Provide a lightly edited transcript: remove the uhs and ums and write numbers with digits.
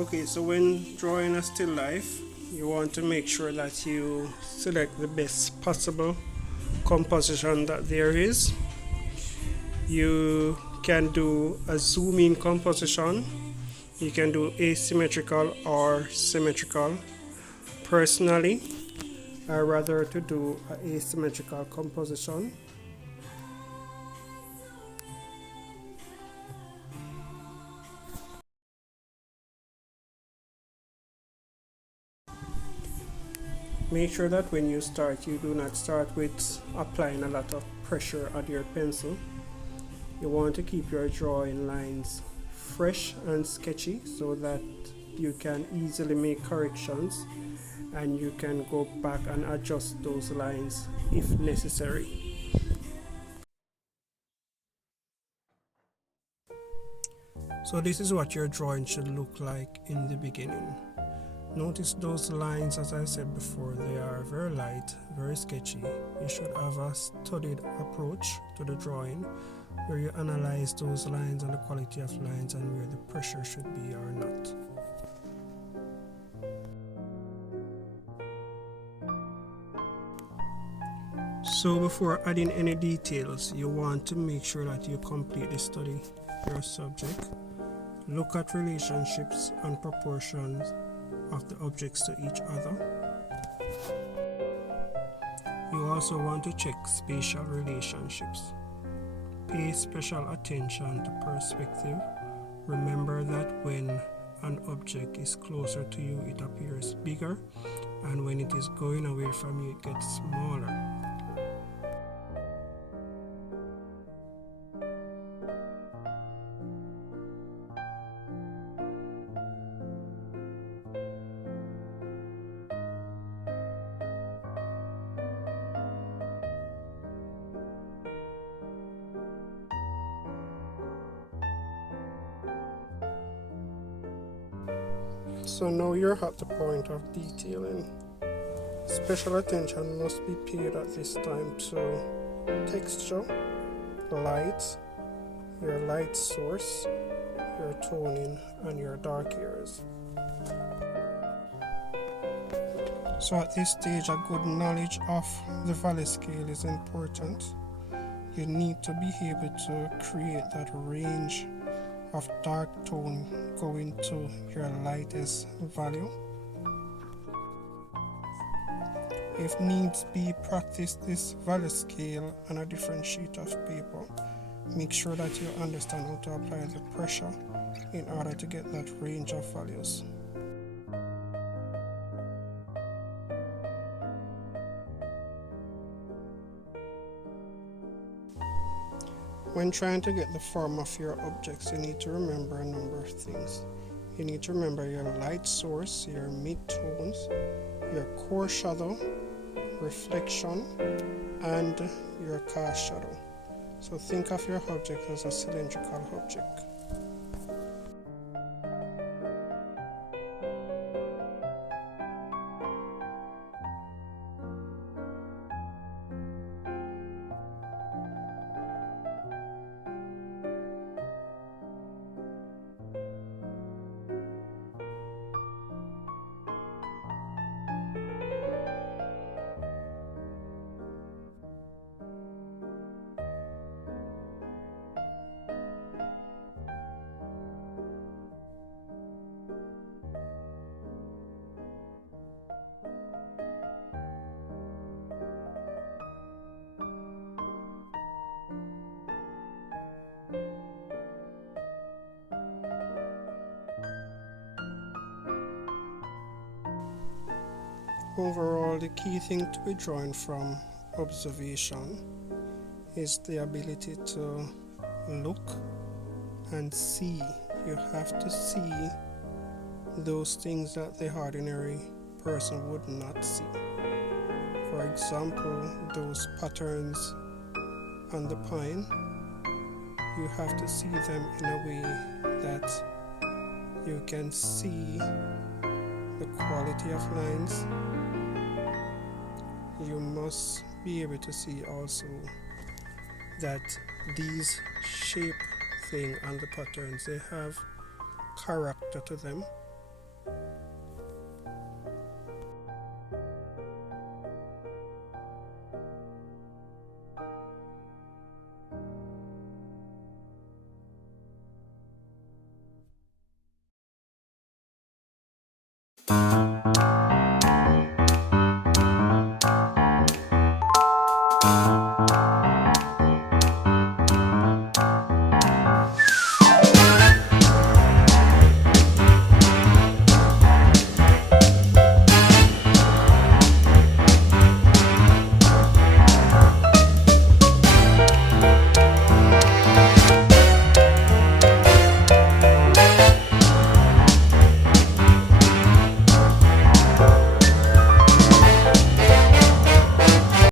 Okay, so when drawing a still life, you want to make sure that you select the best possible composition that there is. You can do a zoom in composition, you can do asymmetrical or symmetrical. Personally, I rather to do an asymmetrical composition. Make sure that when you start, you do not start with applying a lot of pressure on your pencil. You want to keep your drawing lines fresh and sketchy so that you can easily make corrections and you can go back and adjust those lines if necessary. So this is what your drawing should look like in the beginning. Notice those lines, as I said before, they are very light, very sketchy. You should have a studied approach to the drawing where you analyze those lines and the quality of lines and where the pressure should be or not. So before adding any details, you want to make sure that you completely study your subject. Look at relationships and proportions of the objects to each other. You also want to check spatial relationships. Pay special attention to perspective. Remember that when an object is closer to you, it appears bigger, and when it is going away from you, it gets smaller. So now you're at the point of detailing. Special attention must be paid at this time to texture, light, your light source, your toning, and your dark areas. So at this stage, a good knowledge of the valley scale is important. You need to be able to create that range of dark tone going to your lightest value. If needs be, practice this value scale on a different sheet of paper. Make sure that you understand how to apply the pressure in order to get that range of values. When trying to get the form of your objects, you need to remember a number of things. You need to remember your light source, your mid-tones, your core shadow, reflection, and your cast shadow. So think of your object as a cylindrical object. Overall, the key thing to be drawn from observation is the ability to look and see. You have to see those things that the ordinary person would not see. For example, those patterns on the pine, you have to see them in a way that you can see the quality of lines. You must be able to see also that these shape thing on the patterns, they have character to them.